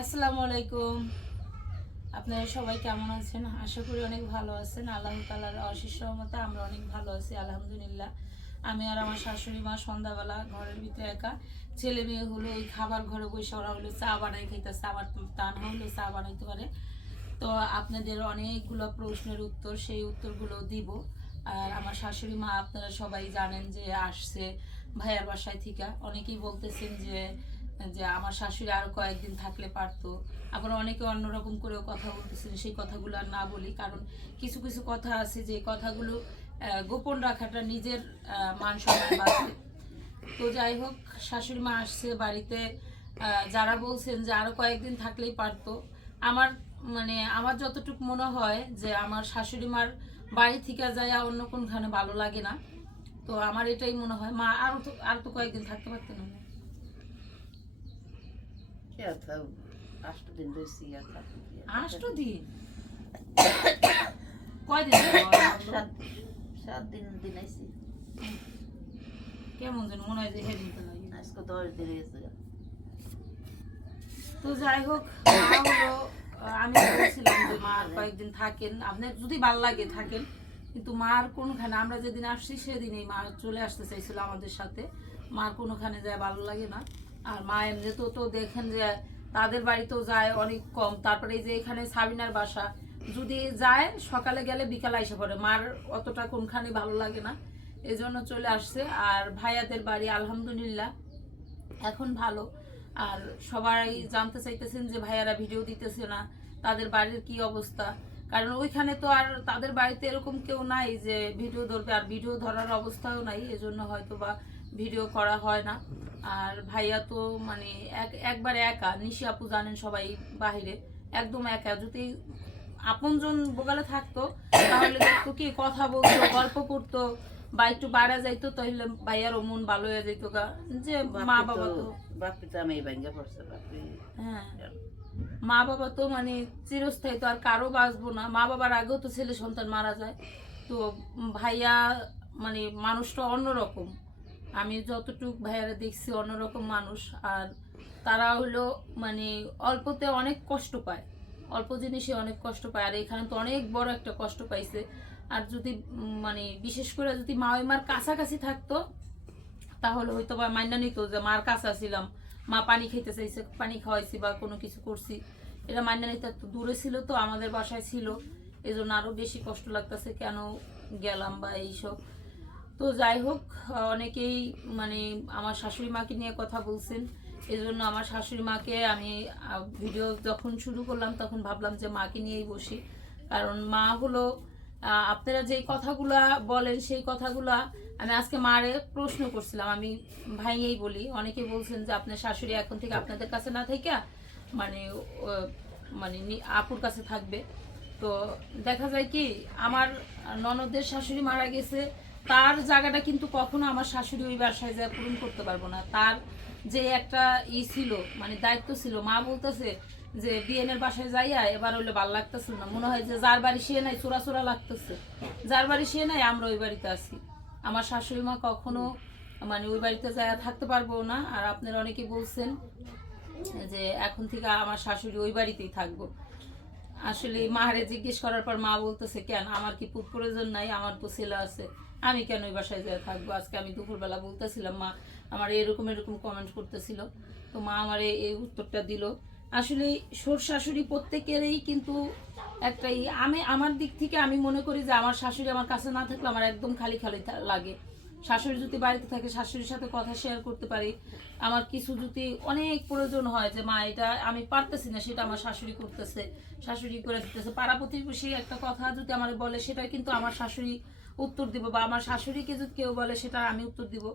আসসালামু আলাইকুম। আপনারা সবাই কেমন আছেন? আশা করি অনেক ভালো আছেন। আল্লাহ তালার অশেষ রহমতে আমরা অনেক ভালো আছি, আলহামদুলিল্লাহ। আমি আর আমার শাশুড়ি মা সন্ধ্যাবেলা ঘরের ভিতরে একা। ছেলে মেয়ে হলো ওই খাবার ঘরে বসে, ওরা হলো চা বানাই খাইতেছে, আবার টান হলো চা বানাইতে পারে। তো আপনাদের অনেকগুলো প্রশ্নের উত্তর, সেই উত্তরগুলো দিব। আর আমার শাশুড়ি মা, আপনারা সবাই জানেন যে আসছে। ভাইয়ার বাসায় থেকে। অনেকেই বলতেছেন যে যে আমার শাশুড়ি আরও কয়েকদিন থাকলে পারতো। আবার অনেকে অন্যরকম করেও কথা বলতেছেন, সেই কথাগুলো আর না বলি। কারণ কিছু কিছু কথা আছে যে কথাগুলো গোপন রাখাটা নিজের মান সম্মান তো যাই হোক, শাশুড়ি মা আসছে বাড়িতে যারা বলছেন যে আরও কয়েকদিন থাকলেই পারতো। আমার মানে আমার যতটুকু মনে হয় যে আমার শাশুড়ি মার বাড়ি থেকে যায় অন্য কোনখানে ভালো লাগে না। তো আমার এটাই মনে হয়। মা আরও তো আর তো কয়েকদিন থাকতে পারতেন না। আষ্ট দিন রয়েছি আর থাকি কি আর। আষ্ট দিন? কয়দিন সাত সাত দিন দিন আইছি। কেমন যেন মনে হয় যে হেদিন তো আজকে দশ দিন হয়েছে। তো যাই হোক আমি বলছিলাম যে মা আর কয়েকদিন থাকেন। আপনার যদি ভালো লাগে থাকেন কিন্তু মার কোনখানে, আমরা যেদিন আসছি সেদিনই মা চলে আসতে চাইছিল আমাদের সাথে। মার কোনোখানে যায় ভালো লাগে না। আর মা এমনি তো তো দেখেন যে তাদের বাড়িতেও যায় অনেক কম। তারপরে এই যে এখানে সাবিনার বাসা, যদি যায় সকালে গেলে বিকালে এসে পড়ে। মার অতটা কোনখানে ভালো লাগে না। এই জন্য চলে আসছে। আর ভাইয়াদের বাড়ি আলহামদুলিল্লাহ এখন ভালো। আর সবাই জানতে চাইতেছেন যে ভাইয়ারা ভিডিও দিতেছে না। তাদের বাড়ির কি অবস্থা? কারণ ওইখানে তো আর তাদের বাড়িতে এরকম কেউ নাই যে ভিডিও ধরবে আর ভিডিও ধরার অবস্থাও নাই এজন্য হয়তো বা ভিডিও করা হয় না। আর ভাইয়া তো মানে এক একবারে একা নিশি আপু জানেন সবাই বাহিরে একদম একা। যদি আপনজন বোগালে থাকতো তাহলে দেখতো কি কথা বলতো গল্প করতো বা একটু বাড়া যাইতো তাহলে ভাইয়ারও মন ভালো হয়ে যাইতো গা। যে মা বাবা তো বাপি তো আমি ভেঙে পড়ছে বাপি হ্যাঁ। মা বাবা তো মানে চিরস্থায়ী, তো আর কারও বাঁচবো না। মা বাবার আগেও তো ছেলে সন্তান মারা যায়। তো ভাইয়া মানে মানুষটা অন্যরকম। আমি যতটুক ভাইয়ারা দেখছি অন্যরকম মানুষ। আর তারা হলো মানে অল্পতে অনেক কষ্ট পায়। অল্প জিনিসে অনেক কষ্ট পায়। আর এখানে তো অনেক বড় একটা কষ্ট পাইছে। আর যদি মানে বিশেষ করে যদি মা ওই মার কাছাকাছি থাকতো, তাহলে হয়তো বা মাইনা নিত যে মার কাছে ছিলাম মা পানি খেতে চাইছে পানি খাওয়াইছি বা কোনো কিছু করছি এটা মাইনা নিতে দূরে ছিল তো আমাদের বাসায় ছিল। এই জন্য আরও বেশি কষ্ট লাগতেছে কেন গেলাম বা এইসব। তো যাই হোক, অনেকেই মানে আমার শাশুড়ি মাকে নিয়ে কথা বলছেন। এই জন্য আমার শাশুড়ি মাকে আমি ভিডিও যখন শুরু করলাম তখন ভাবলাম যে মাকে নিয়েই বসি। কারণ মা হলো আপনারা যেই কথাগুলা বলেন সেই কথাগুলা আমি আজকে মারে প্রশ্ন করছিলাম, আমি ভাইয়েই বলি, অনেকে বলছেন যে আপনার শাশুড়ি এখন থেকে আপনাদের কাছে না থেকে মানে মানে আপুর কাছে থাকবে। তো দেখা যায় কি, আমার ননদের শাশুড়ি মারা গেছে, তার জায়গাটা কিন্তু কখনো আমার শাশুড়ি ওই বাসায় যায় পূরণ করতে পারব না। তার যে একটা ই ছিল মানে দায়িত্ব ছিল, মা বলতেছে যে বিএনের বাসায় যাইয়া এবার হইলে ভালো লাগতেছিল না। মনে হয় যে, যার বাড়ি সে নাই চোরা চোরা লাগতেছে। যার বাড়ি সে নাই, আমরা ওই বাড়িতে আছি। আমার শাশুড়ি মা কখনো মানে ওই বাড়িতে যায় থাকতে পারব না। আর আপনারা অনেকে বলছেন যে এখন থেকে আমার শাশুড়ি ওই বাড়িতেই থাকব। আসলে মাহারে জিজ্ঞেস করার পর মা বলতেছে, কেন? আমার কি পুত প্রয়োজন নাই? আমার তো ছেলে আছে। আমি কেন ওই বাসায় যেয়ে থাকব? আজকে আমি দুপুরবেলা বলতেছিলাম, মা, আমার এরকম এরকম কমেন্ট করতেছিল। তো মা আমার এই- এই উত্তরটা দিল। আসলে শ্বশুর শাশুড়ি প্রত্যেকেরই কিন্তু একটা ই- আমি আমার দিক থেকে আমি মনে করি যে আমার শাশুড়ি আমার কাছে না থাকলে আমার একদম খালি খালি লাগে। শাশুড়ি যদি বাড়িতে থাকে, শাশুড়ির সাথে কথা শেয়ার করতে পারি। আমার কিছু যদি অনেক প্রয়োজন হয় যে, মা, এটা আমি পারতেছি না, সেটা আমার শাশুড়ি করতেছে, শাশুড়ি করে দিতেছে। পাড়া প্রতিবেশী একটা কথা যদি আমার বলে, সেটা কিন্তু আমার শাশুড়ি উত্তর দিব বা আমার শাশুড়িকে যদি কেউ বলে, সেটা আমি উত্তর দিব।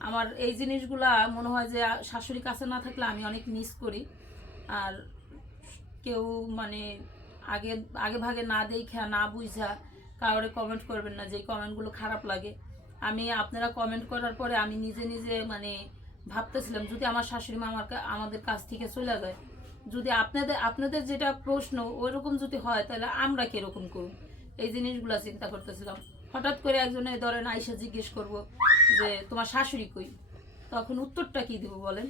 আমার এই জিনিসগুলা মনে হয় যে শাশুড়ি কাছে না থাকলে আমি অনেক মিস করি। আর কেউ মানে আগে আগে ভাগে না দেখা না বুঝা কাউরে কমেন্ট করবেন না, যে কমেন্টগুলো খারাপ লাগে। আমি আপনারা কমেন্ট করার পরে আমি নিজে নিজে মানে ভাবতেছিলাম, যদি আমার শাশুড়ি মা আমার আমাদের কাছ থেকে চলে যায়, যদি আপনাদের আপনাদের যেটা প্রশ্ন ওইরকম যদি হয়, তাহলে আমরা কীরকম করব? এই জিনিসগুলো চিন্তা করতেছিলাম। হঠাৎ করে একজনে ধরেন আইসা জিজ্ঞেস করব যে, তোমার শাশুড়ি কই? তখন উত্তরটা কি দিব বলেন?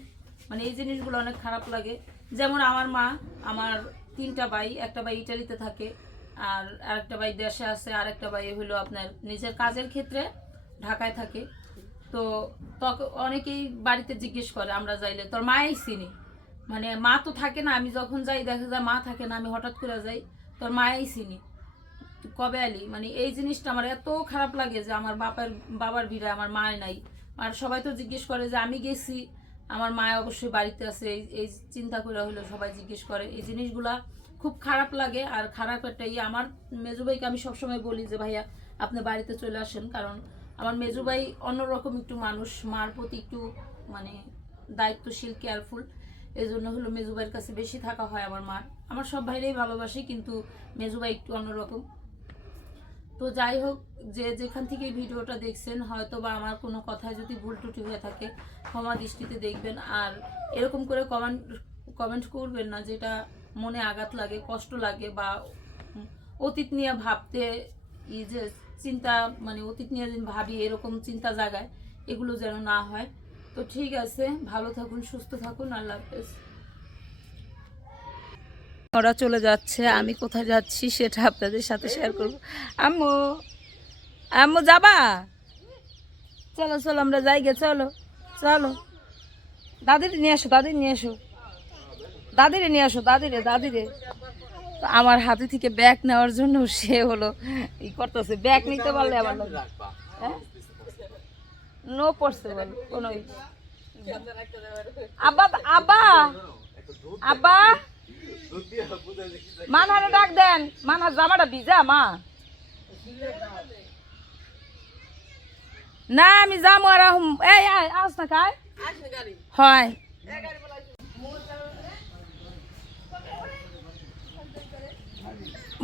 মানে এই জিনিসগুলো অনেক খারাপ লাগে। যেমন আমার মা, আমার তিনটা ভাই, একটা ভাই ইটালিতে থাকে, আর আরেকটা ভাই দেশে আছে আর একটা ভাই হলো আপনার নিজের কাজের ক্ষেত্রে ঢাকায় থাকে। তো তখন অনেকেই বাড়িতে জিজ্ঞেস করে, আমরা যাইলে, তোর মাই চিনি। মানে মা তো থাকে না, আমি যখন যাই, দেখা যায় মা থাকে না, আমি হঠাৎ করে যাই, তোর মাই চিনি। কবে আলি? মানে এই জিনিসটা আমার এত খারাপ লাগে যে আমার বাবার বাবার ভিড়ে আমার মায় নাই। আর সবাই তো জিজ্ঞেস করে যে আমি গেছি আমার মায় অবশ্যই বাড়িতে আছে, এই এই চিন্তা করে হলো সবাই জিজ্ঞেস করে। এই জিনিসগুলা খুব খারাপ লাগে আর খারাপ একটা ইয়ে। আমার মেজু ভাইকে আমি সবসময় বলি যে, ভাইয়া, আপনি বাড়িতে চলে আসেন। কারণ আমার মেজু ভাই অন্যরকম একটু মানুষ, মার প্রতি একটু মানে দায়িত্বশীল কেয়ারফুল এই জন্য হলো মেজুবাইয়ের কাছে বেশি থাকা হয় আমার মার। আমার সব ভাইরাই ভালোবাসি, কিন্তু মেজুবাই একটু অন্যরকম। তো যাই হোক, যে যেখান থেকে ভিডিওটা দেখছেন হয়তো বা আমার কোনো কথায় যদি ভুল ত্রুটি হয়ে থাকে, ক্ষমা দৃষ্টিতে দেখবেন। আর এরকম করে কমেন্ট কমেন্ট করবেন না, যেটা মনে আঘাত লাগে, কষ্ট লাগে বা অতীত নিয়ে ভাবতে, ই যে চিন্তা মানে অতীত নিয়ে যদি ভাবি এরকম চিন্তা জাগায়, এগুলো যেন না হয়। তো ঠিক আছে, ভালো থাকুন, সুস্থ থাকুন, আল্লাহ হাফেজ। ওরা চলে যাচ্ছে। আমি কোথায় যাচ্ছি সেটা আপনাদের সাথে শেয়ার করব। আম্মু আম্মু যাবা? চলো চলো, আমরা যাই গে চলো চলো। দাদিরে নিয়ে আসো, দাদির নিয়ে আসো। দাদিরে নিয়ে আসো, দাদিরে দাদিরে। তো আমার হাতে থেকে ব্যাগ নেওয়ার জন্য সে হলো, ই করতেছে ব্যাগ নিতে পারলে আমার। হ্যাঁ? নো পসিবল কোনো আব্বা আব্বা আব্বা। মানহারে ডাক দেন, মানহার জামাটা ভিজা, মা। না, আমি যাব আর এই আস না কায় হয়।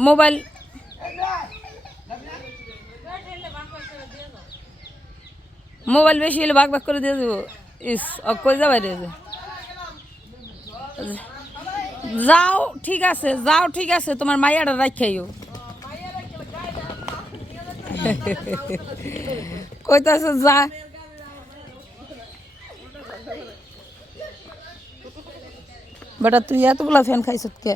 মোবাইল। মোবাইল বেশি হলে ভাগ ভাগ করে দিয়ে দেবো ইস কই যাবে রে? যাও ঠিক আছে যাও ঠিক আছে তোমার মাইয়াটা রাখাইও কইতাছে যা বেটা তুই এতগুলা ফ্যান খাইছ কে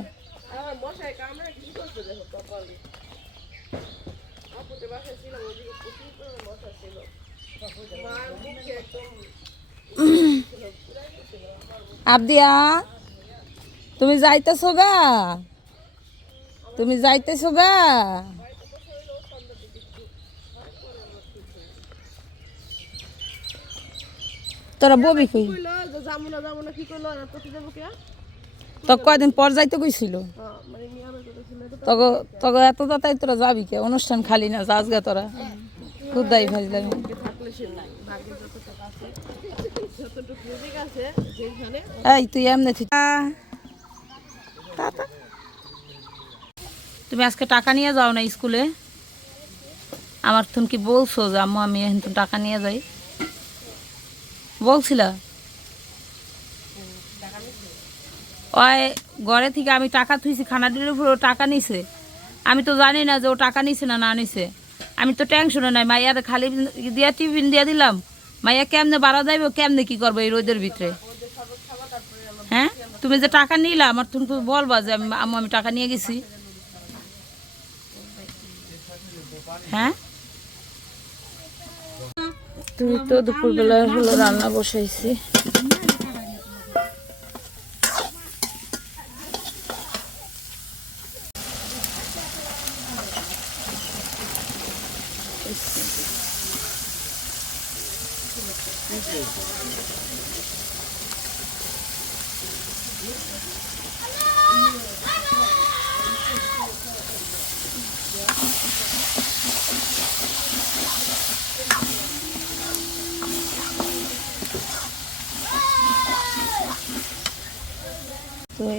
আবদিয়া তুমি যাইতেছো গা? তুমি যাইতেছো গা? তোরা ববি কই? যাব যাব যাব তো কয়দিন পর যাইতে কইছিল? তগ এত তাতাই তোরা যাবি কে? অনুষ্ঠান খালি না, যাস গা তোরা। খুদাই আছে যেখানে এই, তুই এমনি তুমি আজকে টাকা নিয়ে যাও না স্কুলে? আমার তুমি কি বলছো যে আম্মু, আমি এখন তো টাকা নিয়ে যাই। বলছিলা? ওই ঘরে থেকে আমি টাকা থুইছি খানা দিলে ও টাকা নিছে। আমি তো জানি না যে ও টাকা নিছে না না নিছে। আমি তো টেনশনে নাই, মাইয়ার খালি দিয়া টিফিন দিয়ে দিলাম। মাইয়া কেমনে বাড়া যাইব, কেমনে কি করব এই রোদের ভিতরে? তুমি যে টাকা নিলা, আমার তুমি বলবা যে আমি আমি টাকা নিয়ে গেছি। হ্যাঁ? তুমি তো দুপুরবেলা হলো রান্না বসাইছি।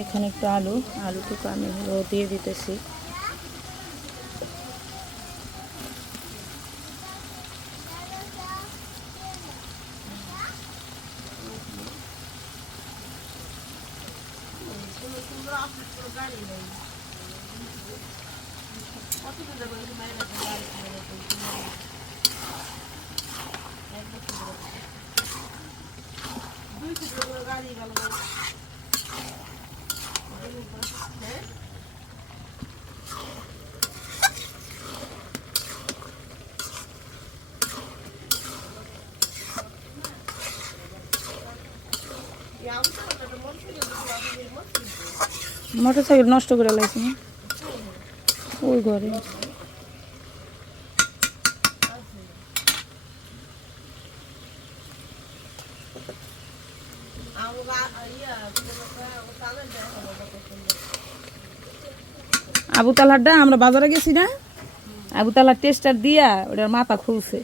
এখানে একটু আলু আলুটুকু আমি হলো দিয়ে দিতেছি। গাড়ি গেল সাইকেল নষ্ট করে লাগছে ওই ঘরে। আবু তালারটা আমরা বাজারে গেছি না? আবু তালার টেস্টার দিয়া ওটার মাথা খুলছে।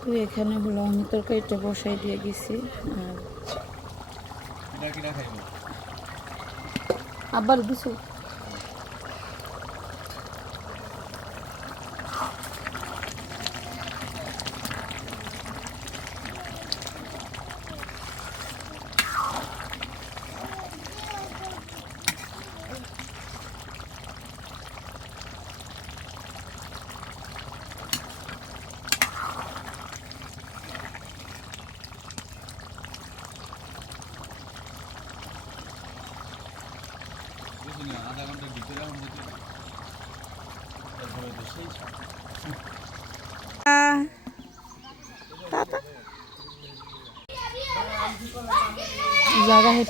তো এখানে হলো আমি তরকারিটা বসাই দিয়ে গেছি। আর আবার দিছো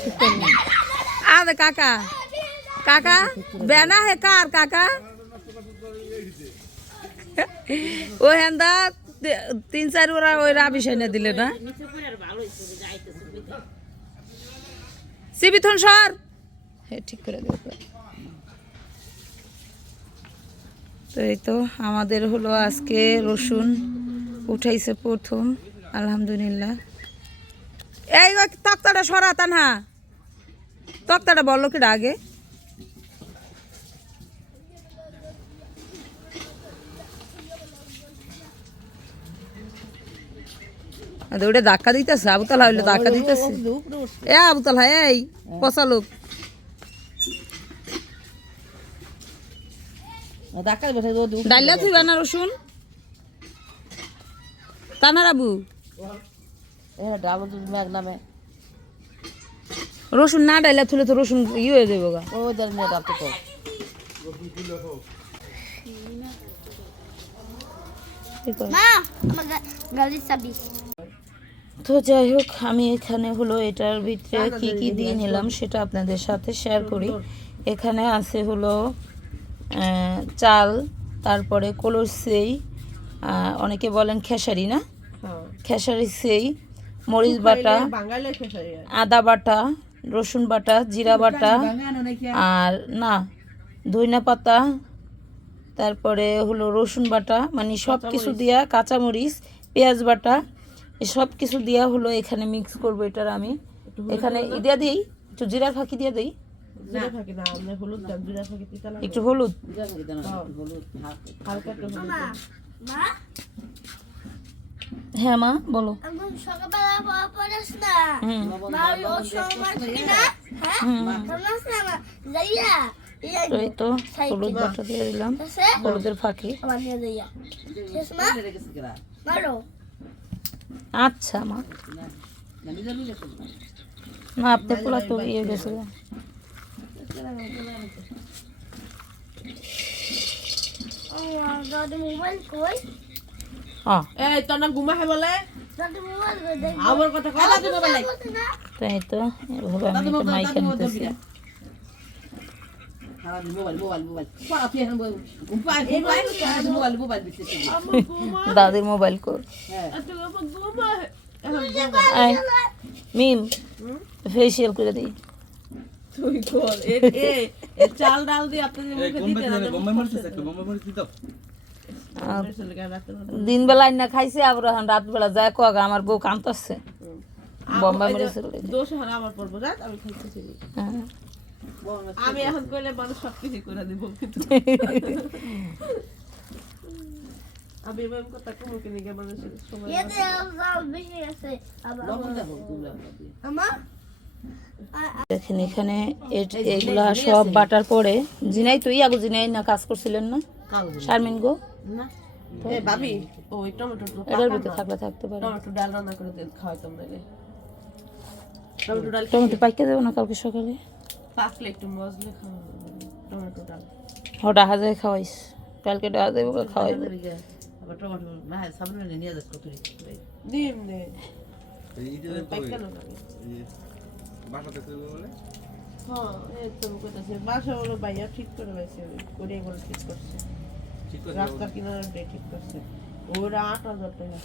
ঠিক আরে কাকা। কাকা, বেনা হে কার, কাকা? ও হেন্দা তিন, চার ওরা ওই রাবিশ এনে দিলে না? সিবিথন সর। হ্যাঁ ঠিক করে দেবো তো এই তো আমাদের হলো আজকে রসুন, উঠাইছে প্রথম, আলহামদুলিল্লাহ। এই তক্তাটা সরা তানহা। তক্তাটা বলল কি আগে। ওটা ধাক্কা দিতেছে আবুতাল হইলে ধাক্কা দিতেছে। এ আবুতাল এই পচা লোক। ডাইলা থুইবা না রসুন? তানার আবু? এ ডাল মেঘ নামে। রসুন না ডাইলে থুলে তো রসুন ই হয়ে যাবে গা। ও দের মেয়ে ডাল তো। তো যাই হোক আমি এখানে হলো এটার ভিতরে কি কি দিয়ে নিলাম সেটা আপনাদের সাথে শেয়ার করি। এখানে আছে হলো চাল তারপরে কলর সেই অনেকে বলেন খেসারি না? খেসারি সেই মরিচ বাটা আদা বাটা রসুন বাটা জিরা বাটা আর না ধইনা পাতা তারপরে হলো রসুন বাটা মানে সব কিছু দিয়া কাঁচামরিচ পেঁয়াজ বাটা সব কিছু দিয়া হলো এখানে মিক্স করব এটার আমি। এখানে ই দিয়া দিই একটু জিরা ফাঁকি দিয়ে দিই। একটু হলুদ। মা? হ্যাঁ মা বলো। হ্যাঁ? হুম। কেমন আছে আমার যাইয়া তো এই তো হলুদ বাটা দিয়ে দিলাম। হলুদের ফাঁকি। আচ্ছা মা। না আপনি তো ইয়ে গেছে। মোবাইল কই? এই তোর না ঘুমা হে বলে? আমার কথা তুমি তো এভাবে আমি মাইকে নিতেছি দাদির মোবাইল কর মিম ফেসিয়াল করে দিই তুই কর এ এ এ চাল ডাল দিয়ে আপনাদের মুখে দিতে না? আর দিন বেলা না খাইছে আবার এখন রাত বেলা যায় কোয়াগা আমার বউ কান্তছে বোম্বাই মেরেছে বলে। দোষ আমার পড়ব রাত আমি খাইতেছি। হ্যাঁ। আমি এখন কইলে মানুষ সব কিছু করে দিব কিন্তু। আমি এবার কথা কমু কিনে গে মানুষের সময় বেশি আছে। আমার দেখেন এখানে এ- এগুলা সব বাটার পরে জিনাই তুই আগো জিনাই না কাজ করছিলেন না? শারমিন গো? না? ভাবি ওই টমেটো এটার ভিতরে থাকলে থাকতে পারে। টমেটো ডাল রান্না করে দিন খাওয়াইতাম নাহলে টমেটো ডাল টমেটো পাইকে দেবো না কালকে সকালে? পাকলে একটু মজলে খাওয়া টমেটো ডাল। ও ডাহা যায় খাওয়াইস। কালকে ডাহা দেবো খাওয়াইব। ডিম দে। পাইকানো লাগে হ্যাঁ এই তো কইতাছে বাসা হলো ভাইয়া ঠিক করে পাইছে করে বলে ঠিক করছে। রাস্তার কিনারে ঠিক করছে। ওরা আট হাজার টাকা